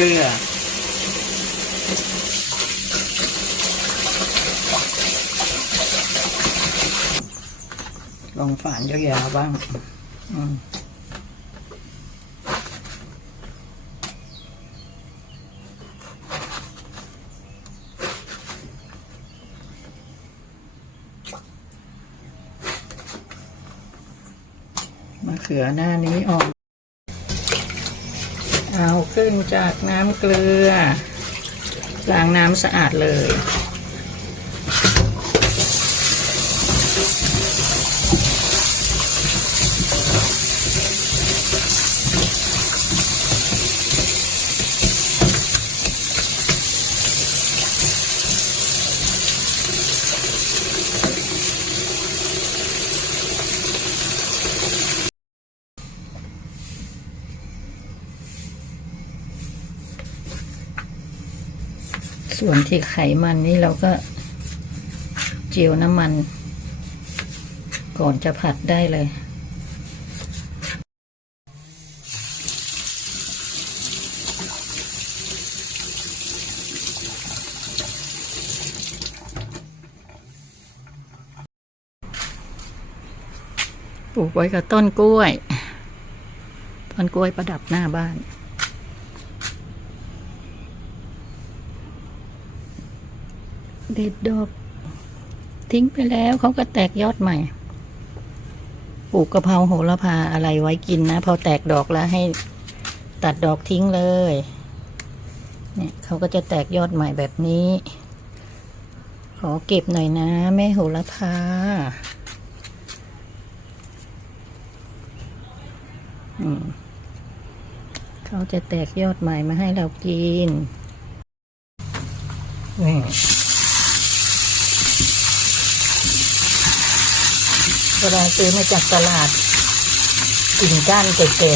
เลือ ลองฝานยาวๆบ้างอืมะเขือหน้านี้ออก ขึ้นจากน้ำเกลือล้างน้ำสะอาดเลย ส่วนที่ไขมันนี่เราก็เจียวน้ำมัน ก่อนจะผัดได้เลย ปลูกไว้กับต้นกล้วย ต้นกล้วยประดับหน้าบ้าน เด็ดดอก ทิ้งไปแล้วเขาก็แตกยอดใหม่ ปลูกกะเพราโหระพาอะไรไว้กินนะ พอแตกดอกแล้วให้ตัดดอกทิ้งเลย เนี่ยเขาก็จะแตกยอดใหม่แบบนี้ ขอเก็บหน่อยนะ แม่โหระพาเขาจะแตกยอดใหม่มาให้เรากินนี่ เวลาซื้อมาจากตลาดกิ่งก้านแก่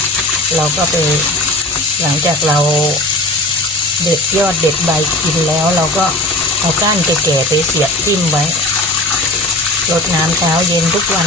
ๆเราก็ไปหลังจากเราเด็ดยอดเด็ดใบกินแล้ว เราก็เอาก้านแก่ๆไปเสียบทิ่มไว้รดน้ำเช้าเย็นทุกวัน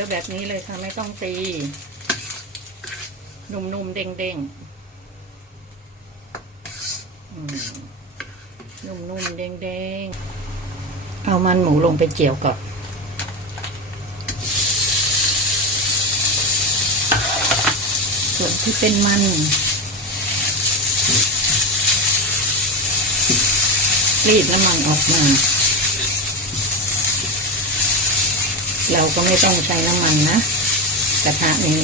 ยวแบบนี้เลยค่ะ ไม่ต้องตีนุ่มๆเด้งๆนุ่มๆเด้งๆ เอามันหมูลงไปเจียวก่อนส่วนที่เป็นมัน รีดน้ำมันออกมา เราก็ไม่ต้องใช้น้ำมันนะกระทะนี้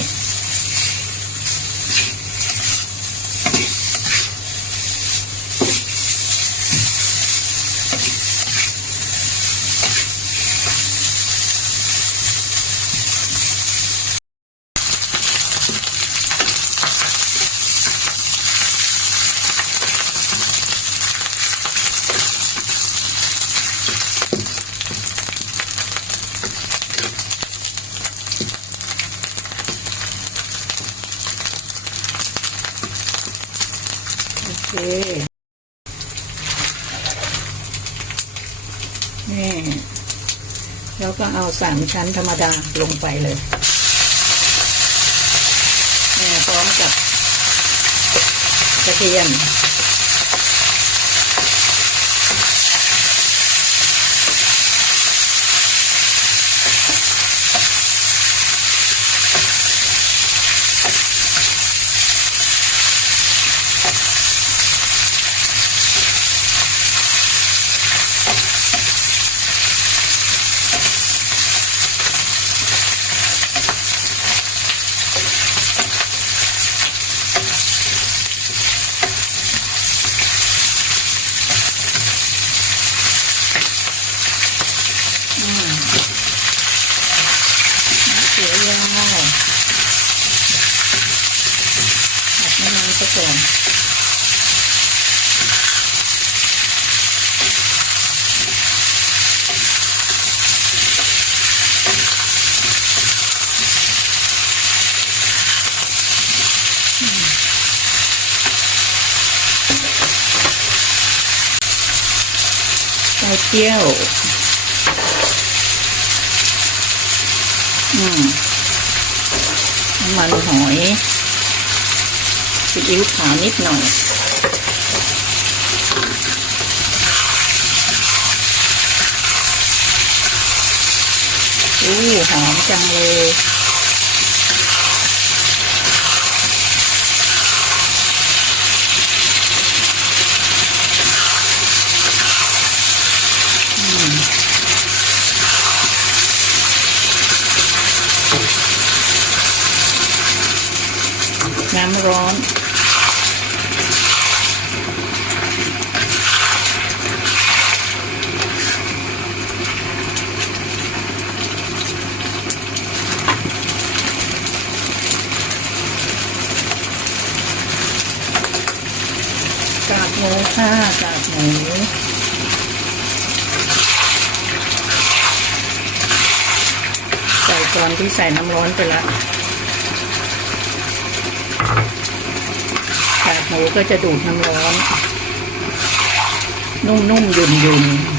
นี่แล้วก็เอาสามชั้นธรรมดาลงไปเลยนี่พร้อมกับกระเทียม ซะก่อน ซีอิ๊วขาวนิดหน่อย อู้หอมจังเลย อืม น้ำร้อน กากหมูค่ะกากหมูใส่ตอนที่ใส่น้ำร้อนไปละกากหมูก็จะดูดน้ำร้อน นุ่มๆยุ่นๆ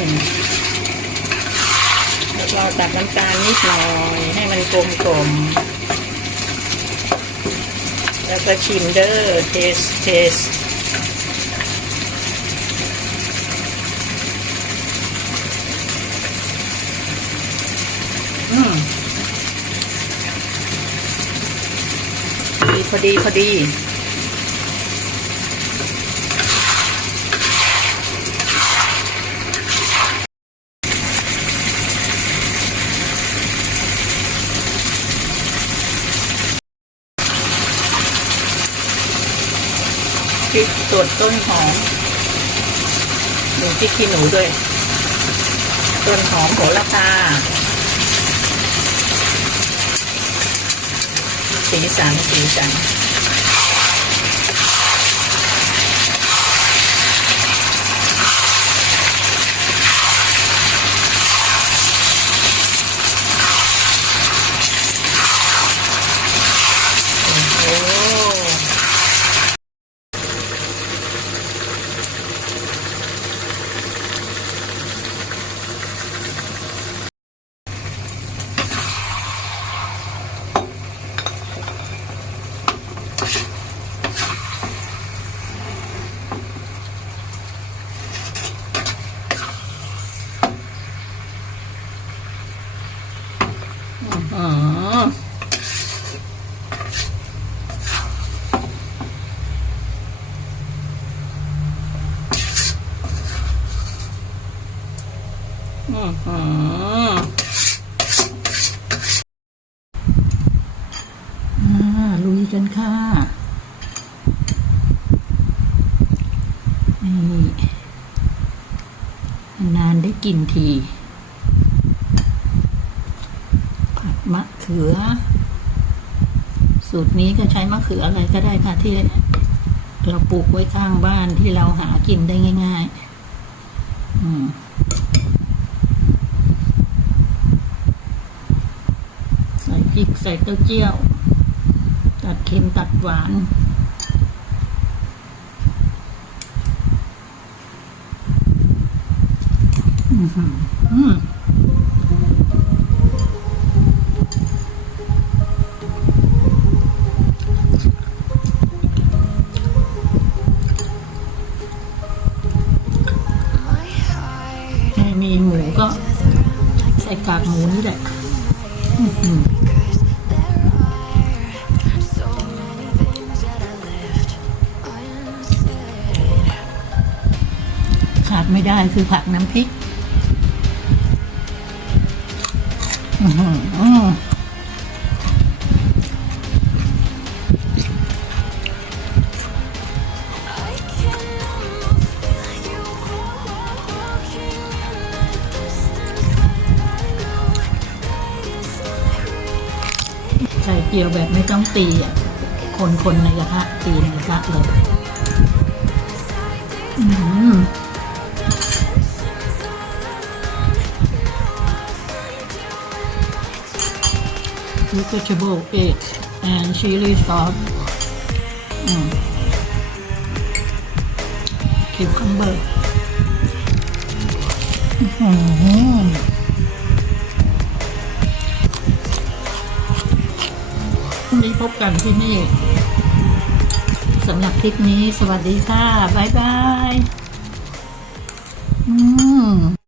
เราตัดน้ำตาลนิดหน่อย ให้มันกลมกลมแล้วก็ชิมเด้อเทสเทสอืมพอดีพอดีพริกส ดต้นหอมหนูพริกขี้หนูด้วย ต้นหอมโหระพาสีสันสีสัน ลุยกันค่ะ นี่ นานได้กินที ผัดมะเขือ สูตรนี้ก็ใช้มะเขืออะไรก็ได้ค่ะที่เราปลูกไว้ข้างบ้านที่เราหากินได้ง่าย ๆ ใส่เต้าเจี้ยว ตัดเค็มตัดหวาน อืมมีหมูก็ใส่กากหมูนี่แหละ ไม่ได้คือผักน้ำพริกอื้อหือใส่เกี๊ยวแบบไม่ต้องตีอะ คนๆในกระทะตีในกระทะเลย อืม vegetable egg and chili sauce อืม cucumber อื้อหือพรุ่งนี้พบกันที่นี่สำหรับคลิปนี้ สวัสดีค่ะ บ๊ายบาย อืม